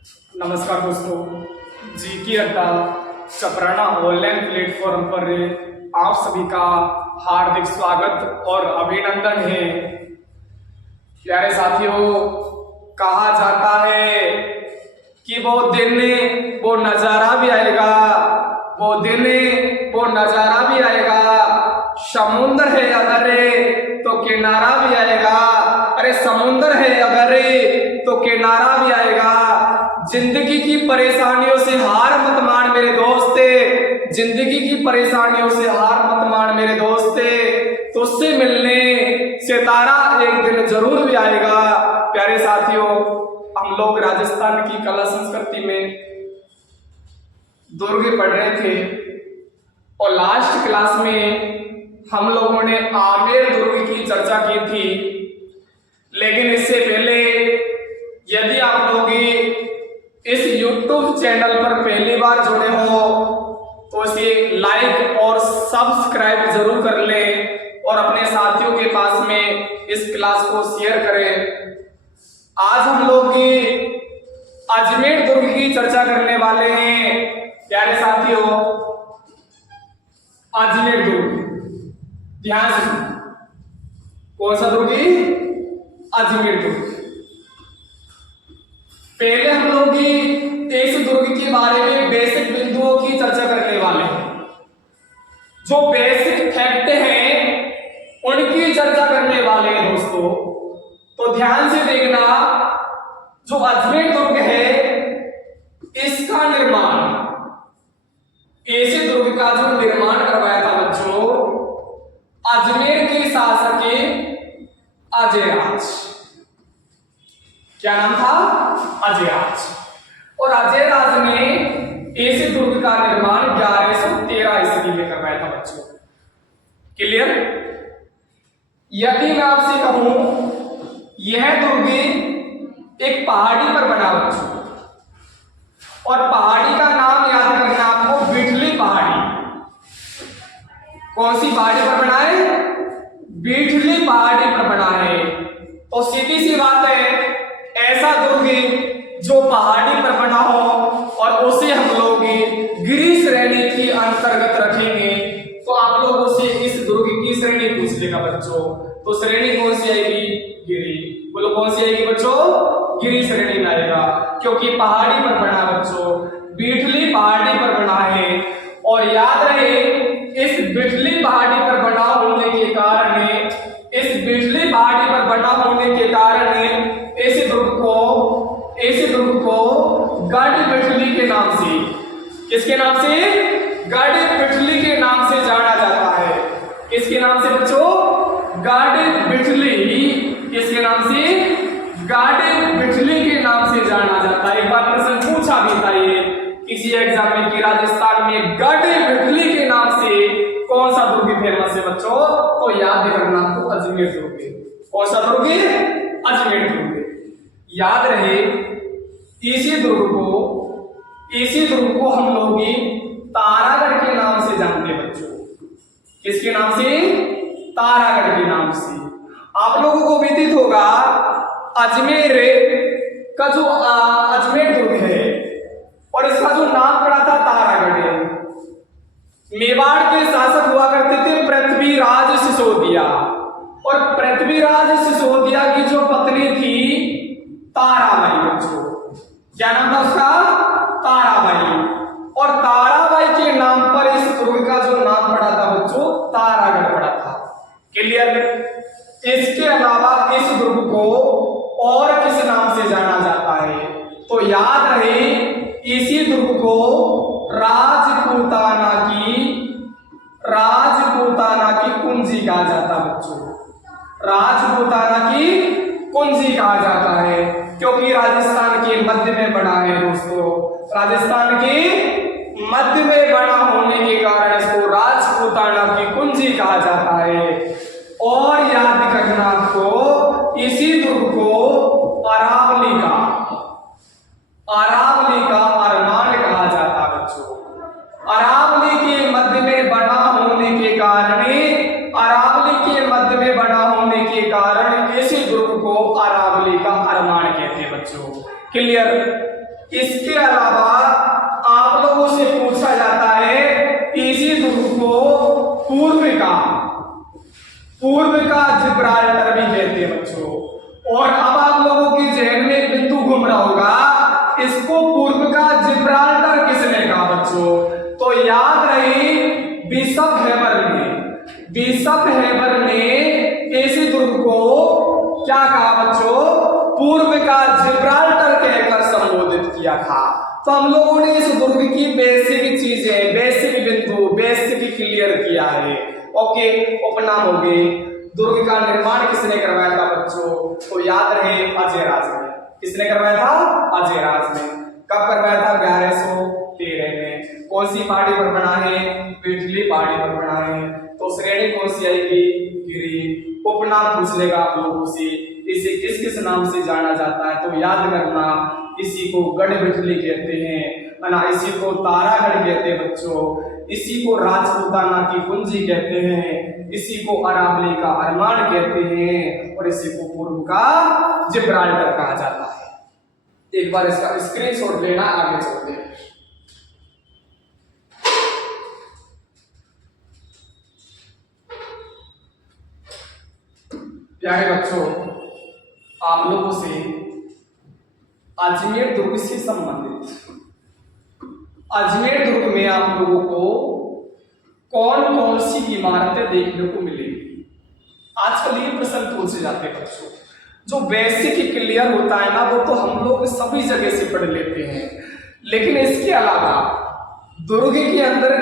नमस्कार दोस्तों, जी की अड्डा चपराना ऑनलाइन प्लेटफॉर्म पर आप सभी का हार्दिक स्वागत और अभिनंदन है। प्यारे साथियों, कहा जाता है कि वो दिन वो नजारा भी आएगा, वो दिन वो नजारा भी आएगा। समुद्र है अगर तो किनारा भी आएगा, अरे समुद्र है अगर तो किनारा भी आएगा। जिंदगी की परेशानियों से हार मत मान मेरे दोस्त, जिंदगी की परेशानियों से हार मत मान मेरे दोस्त। तुझसे मिलने सितारा एक दिन जरूर भी आएगा। प्यारे साथियों, हम लोग राजस्थान की कला संस्कृति में दुर्ग पढ़ रहे थे और लास्ट क्लास में हम लोगों ने आमेर दुर्ग की चर्चा की थी। लेकिन इससे पहले यदि आप लोग इस YouTube चैनल पर पहली बार जुड़े हो तो इसे लाइक और सब्सक्राइब जरूर कर लें और अपने साथियों के पास में इस क्लास को शेयर करें। आज हम लोग अजमेर दुर्ग की चर्चा करने वाले हैं। प्यारे साथियों, अजमेर दुर्ग, ध्यान से, कौन सा दुर्ग? अजमेर दुर्ग। पहले हम लोग इस दुर्ग के बारे में बेसिक बिंदुओं की चर्चा करने वाले हैं। जो बेसिक फैक्ट हैं उनकी चर्चा करने वाले हैं दोस्तों। तो ध्यान से देखना, जो अजमेर दुर्ग है इसका निर्माण, ऐसे दुर्ग का जो निर्माण करवाया था बच्चों, अजमेर के शासक अजयराज। क्या नाम था? अजयराज। और अजयराज ने ऐसे दुर्ग का निर्माण 1113 ईस्वी में करवाया था बच्चों। क्लियर? यदि मैं आपसे कहूं यह दुर्ग एक पहाड़ी पर बना बच्चों, और पहाड़ी का नाम याद करना आपको, बिठली पहाड़ी। कौन सी पहाड़ी पर बना है? बिठली पहाड़ी पर बना है। तो सीधी सी बात है, ऐसा दुर्ग जो पहाड़ी पर बना हो और उसे हम लोग गिरी श्रेणी की अंतर्गत रखेंगे, तो आप लोगों से इस दुर्ग की श्रेणी पूछ लेगा बच्चों। तो श्रेणी कौन सी आएगी? गिरी। बोलो कौन सी आएगी बच्चों? गिरी श्रेणी में आएगा, क्योंकि पहाड़ी पर बना बच्चों, बिठली पहाड़ी पर बना है। और याद रहे, इस बिठली पहाड़ी पर बना होने के कारण, इस बिठली पहाड़ी पर बना होने के कारण ऐसे दुर्ग को गढ़ बिठली के नाम से, किसके नाम से? गढ़ बिठली के नाम से जाना जाता है। किसके नाम से बच्चों? गढ़ बिठली। किसके नाम से? गढ़ बिठली के नाम से जाना जाता है। एक बार प्रश्न पूछा भी था ये किसी एग्जाम में कि राजस्थान में गढ़ बिठली के नाम से कौन सा दुर्ग फेमस है बच्चों? तो याद करना, तो अजमेर दुर्ग। कौन सा दुर्ग? अजमेर दुर्ग। याद रहे, इसी दुर्ग को हम लोग तारागढ़ के नाम से जानते हैं बच्चों। किसके नाम से? तारागढ़ के नाम से। आप लोगों को व्यतीत होगा, अजमेर का जो अजमेर दुर्ग है और इसका जो नाम पड़ा था तारागढ़ है। मेवाड़ के शासक हुआ करते थे पृथ्वीराज सिसोदिया, और पृथ्वीराज सिसोदिया की जो पत्नी थी ताराबाई बच्चों। क्या नाम था उसका? ताराबाई। और ताराबाई के नाम पर इस दुर्ग का जो नाम पड़ा था बच्चों, तारागढ़ पड़ा था। क्लियर? इसके अलावा इस दुर्ग को और किस नाम से जाना जाता है? तो याद रहे, इसी दुर्ग को राजपूताना की कुंजी कहा जाता है बच्चों। राजपूताना की कुंजी कहा जाता है, क्योंकि राजस्थान के मध्य में बना है दोस्तों। राजस्थान के मध्य में बना होने के कारण इसको राजपूताना की कुंजी कहा जाता है। और याद करना आपको, इसी दुर्ग को अरावली का अरमान कहा जाता है बच्चों। अरावली के मध्य में बना होने के कारण इसी दुर्ग को अरावली का अरमान कहते हैं बच्चों। क्लियर? इसके अलावा आप लोगों से पूछा जाता है इसी दुर्ग को पूर्व का जिब्राल्टर भी कहते हैं बच्चों। और अब आप लोगों के जहन में एक बिंदु घूम रहा होगा, इसको पूर्व का जिब्राल्टर किसने कहा बच्चों? तो याद रही बिशप हेबर ने इस दुर्ग को क्या कहा बच्चों? पूर्व का जिब्राल्टर कहकर संबोधित किया था। तो हम लोगों ने इस दुर्ग की बेसिक चीजें, बेसिक बिंदु, बेसिक क्लियर किया है। ओके, उपनाम हो गए। दुर्ग का निर्माण किसने करवाया था बच्चों? तो याद रहे अजयराज ने। किसने करवाया था? अजयराज ने। कब करवाया था? 1113 में। कौन सी पहाड़ी पर बना है? पिठली पहाड़ी पर बना है। तो श्रेणी कौन सी आएगी? गिरी। उपनाम पूछ लेगा आप लोगों से, इसे किस किस नाम से जाना जाता है? तो याद करना, इसी को गढ़ बिठली कहते हैं ना, इसी को तारागढ़ कहते हैं बच्चों, इसी को राजपूताना की कुंजी कहते हैं, इसी को अरावली का अरमान कहते हैं, और इसी को पूर्व का जिब्राल्टर कहा जाता है। एक बार इसका स्क्रीनशॉट लेना, आगे चलते हैं। प्यारे बच्चों, आप लोगों से अजमेर दुर्ग से संबंधित, अजमेर दुर्ग में आप लोगों को कौन कौन सी इमारतें देखने को मिलेगी? आजकल ये प्रश्न पूछे जाते हैं बच्चों। जो बेसिक क्लियर होता है ना, वो तो हम लोग सभी जगह से पढ़ लेते हैं, लेकिन इसके अलावा दुर्ग के अंदर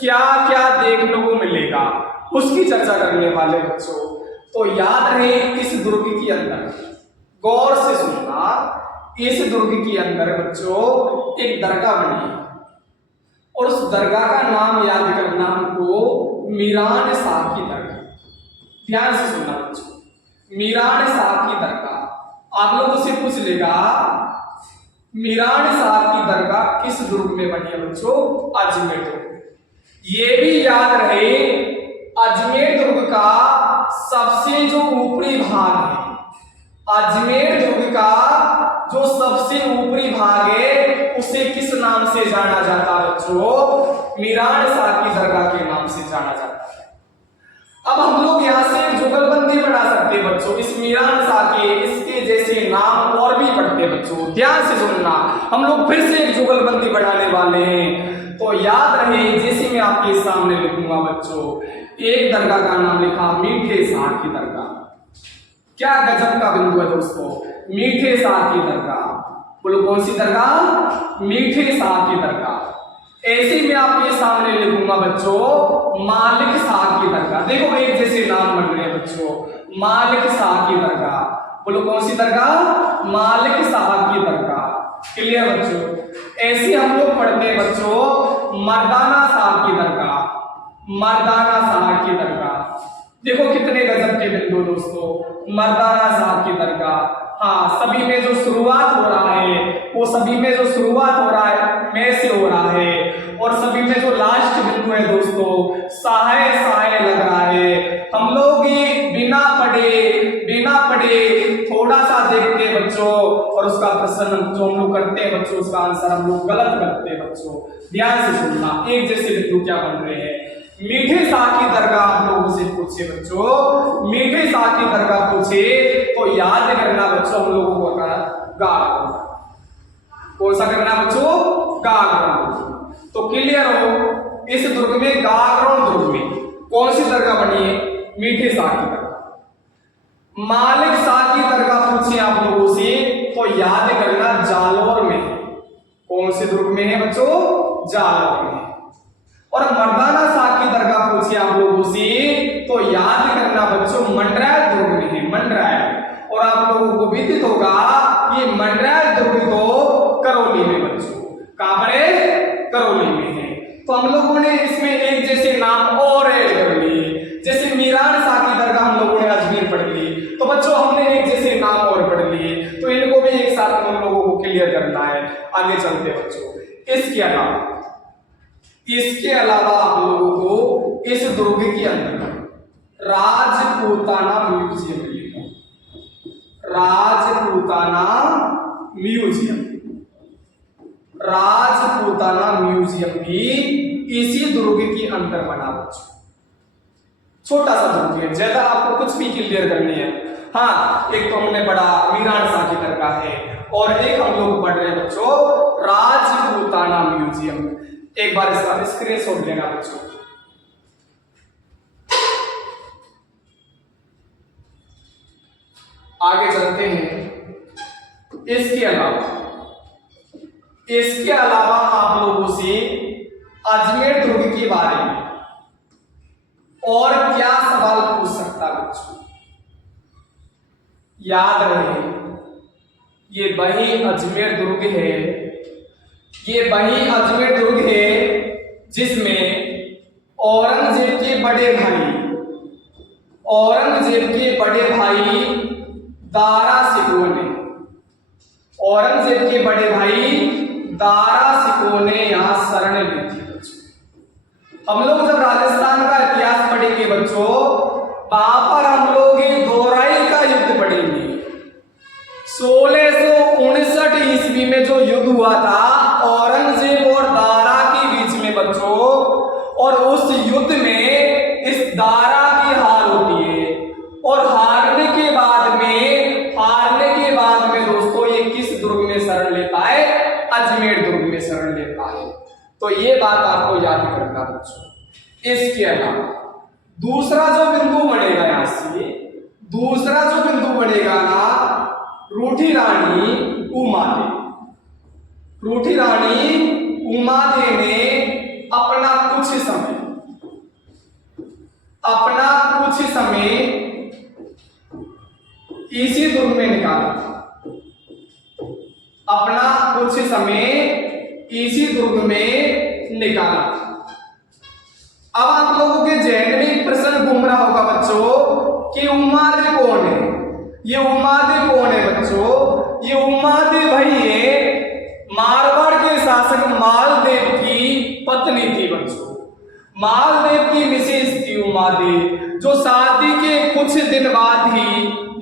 क्या क्या देखने को मिलेगा उसकी चर्चा करने वाले बच्चों। तो याद रहे, इस दुर्ग के अंदर गौर से सुनना, इस दुर्ग के अंदर बच्चों एक दरगाह बनी है, और उस दरगाह का नाम याद करना हमको मीरान साहब की दरगाह। ध्यान से सुनना बच्चों, मीरान साहब की दरगाह। आप लोगों से पूछ लेगा मीरान साहब की दरगाह किस दुर्ग में बनी है बच्चों? अजमेर दुर्ग। ये भी याद रहे, अजमेर दुर्ग का सबसे जो ऊपरी भाग है, अजमेर दुर्ग का जो सबसे ऊपरी भाग है, उसे किस नाम से जाना जाता है बच्चों? मीरान साहब की दरगाह के नाम से जाना जाता है। अब हम लोग यहाँ से एक जुगलबंदी बना सकते हैं बच्चों, इस मीरान साहब के, इसके जैसे नाम और भी पढ़ते हैं बच्चों। ध्यान से सुनना, हम लोग फिर से एक जुगलबंदी बनाने वाले हैं। तो याद रहे, जैसे मैं आपके सामने लिखूंगा बच्चों, एक दरगाह का नाम लिखा मीठे साहब की दरगाह। क्या गजब का बिंदु है दोस्तों, मीठे साहब की दरगाह। बोलो कौन सी दरगाह? मीठे साहब की दरगाह। ऐसे मैं आपके सामने लिखूंगा बच्चों मालिक साहब की दरगाह। देखो एक जैसे नाम बन रहे हैं बच्चों, मालिक साहब की दरगाह। बोलो कौन सी दरगाह? मालिक साहब की दरगाह। क्लियर बच्चों? ऐसे हम लोग पढ़ते हैं बच्चों मर्दाना साहब की दरगाह, मर्दाना साहब की दरगाह। देखो कितने गजब के बिंदु दोस्तों, मर्दाना साहब की दरगाह। हाँ, सभी में जो शुरुआत हो रहा है, वो सभी में जो शुरुआत हो रहा है मैं से हो रहा है, और सभी में जो लास्ट बिंदु है दोस्तों सहाय सहाय लग रहा है। हम लोग ये बिना पढ़े थोड़ा सा देखते हैं बच्चों, और उसका प्रश्न जो हम लोग करते हैं बच्चों, उसका आंसर हम लोग गलत करते हैं बच्चों। ध्यान से सुनना, एक जैसे बिंदु क्या बन रहे हैं। मीठे साहब की दरगाह आप लोगों से पूछे बच्चों, मीठे साहब की दरगाह पूछे तो याद करना बच्चों, हम लोगों को गा कौन सा करना बच्चों? गागरण। तो क्लियर हो, इस दुर्ग में गागरण दुर्ग में कौन सी दरगाह बनी है? मीठे साहब की दरगाह। मालिक साहब की दरगाह पूछे आप लोगों से तो याद करना जालौर में। कौन से दुर्ग में है बच्चों? जालौर में। और मर्दाना साहब की दरगाह पूछे आप लोगों से तो याद करना बच्चों मंडरायल दुर्ग में है, मंडरायल। और आप लोगों को विदित होगा ये मंडरायल दुर्ग तो करौली में बच्चों। कहां पर है? करौली में है। तो हम लोगों ने इसमें एक जैसे नाम और ऐड कर लिए, जैसे मीरान साहब की दरगाह हम लोगों ने अजमेर पढ़ ली, तो बच्चों हमने एक जैसे नाम और पढ़ लिए, तो इनको भी एक साथ हम लोगों को क्लियर करना है। आगे चलते बच्चों। इसके अलावा आप लोगों को इस दुर्ग के अंदर राजपूताना म्यूजियम मिलेगा, राजपूताना म्यूजियम। राजपूताना म्यूजियम भी इसी दुर्ग के अंदर बना बच्चों। छोटा सा दुर्ग है, ज्यादा आपको कुछ भी क्लियर करनी है। हाँ, एक तो हमने पढ़ा मीरान शाह की दरगाह है, और एक हम लोग पढ़ रहे हैं बच्चों राजपूताना म्यूजियम। एक बार इसका स्क्रीनशॉट लेना बच्चों। आगे चलते हैं। इसके अलावा आप लोगों से अजमेर दुर्ग के बारे में और क्या सवाल पूछ सकता बच्चों? याद रहे, ये वही अजमेर दुर्ग है, ये वही अजमेर दुर्ग है जिसमें औरंगजेब के बड़े भाई दारा शिकोह ने, औरंगजेब के बड़े भाई दारा शिकोह ने यहां शरण ली थी बच्चों। हम लोग जब राजस्थान का इतिहास पढ़ेंगे बच्चों, वहां पर हम लोग दोराई का युद्ध पढ़ेंगे। 1659 ईस्वी में जो युद्ध हुआ था औरंगजेब और दारा के बीच में बच्चों, और उस युद्ध में इस दारा की हार होती है, और हारने के बाद में दोस्तों ये किस दुर्ग में शरण लेता है? अजमेर दुर्ग में शरण लेता है। तो ये बात आपको याद करना बच्चों। इसके अलावा दूसरा जो बिंदु बनेगा यहां से, दूसरा जो बिंदु बनेगा ना, रूठी रानी उमादे ने अपना कुछ समय इसी दुर्ग में निकाला था, अपना कुछ समय इसी दुर्ग में निकाला था। अब आप लोगों के जहन में एक प्रश्न घूम रहा होगा बच्चों कि उमादे कौन है? ये उमादे कौन है बच्चों? ये उमादे भाई है मारवाड़ के शासक मालदेव की पत्नी थी बच्चों। मालदेव की मिसेज थी उमादे, जो शादी के कुछ दिन बाद ही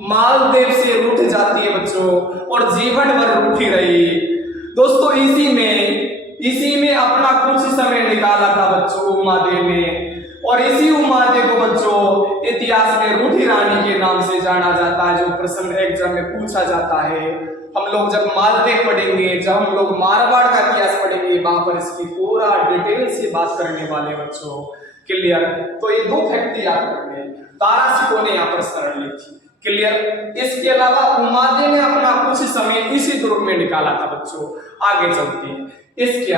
मालदेव से रूठ जाती है बच्चों, और जीवन भर रूठी रही दोस्तों। इसी में अपना कुछ समय निकाला था बच्चों उमादे ने, और इसी उमादे को बच्चों इतिहास में रूठी रानी के नाम से जाना जाता है, जो प्रश्न एग्जाम में पूछा जाता है। हम लोग जब मालदेव पढ़ेंगे, जब हम लोग मारवाड़ का इतिहास पढ़ेंगे, वहां पर इसकी पूरा डिटेल से बात करने वाले बच्चों। क्लियर? तो ये दो फैक्ट याद करने, दारा शिकोह ने यहाँ पर शरण ली थी। क्लियर? इसके अलावा उमादे ने अपना कुछ समय इसी दुर्ग में निकाला था बच्चों। आगे चलते हैं। इसके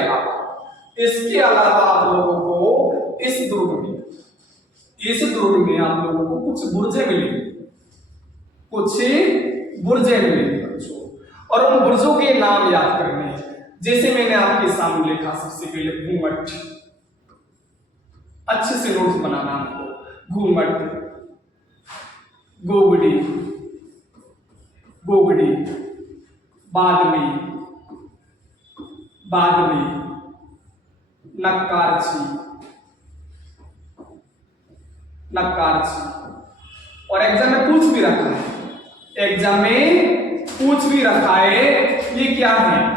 अलावा आप लोगों को इस दुर्ग में आप लोगों को कुछ बुर्जे मिलेंगे बच्चों, और उन बुर्जों के नाम याद करने हैं। जैसे मैंने आपके सामने लिखा, सबसे पहले घूमट, अच्छे से नोट्स बनाना आपको। घूमट, गोगड़ी, बादली, नक्कारची, और एग्जाम में पूछ भी रखा है, ये क्या है?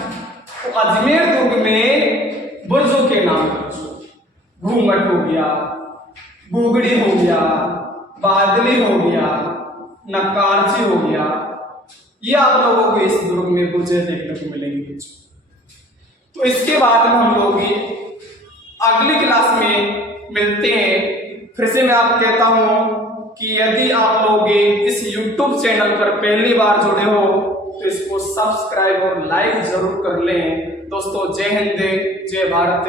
तो अजमेर दुर्ग में बुर्जों के नाम घूमट हो गया, गोगड़ी हो गया, बादली हो गया, नक्कारची हो गया। ये आप लोगों को इस दुर्ग में बुर्जे देखने को मिलेंगे बच्चों। तो इसके बाद में हम लोग अगली क्लास में मिलते हैं। फिर से मैं आपको कहता हूं कि यदि आप लोग इस YouTube चैनल पर पहली बार जुड़े हो तो इसको सब्सक्राइब और लाइक जरूर कर लें दोस्तों। जय हिंद, जय भारत।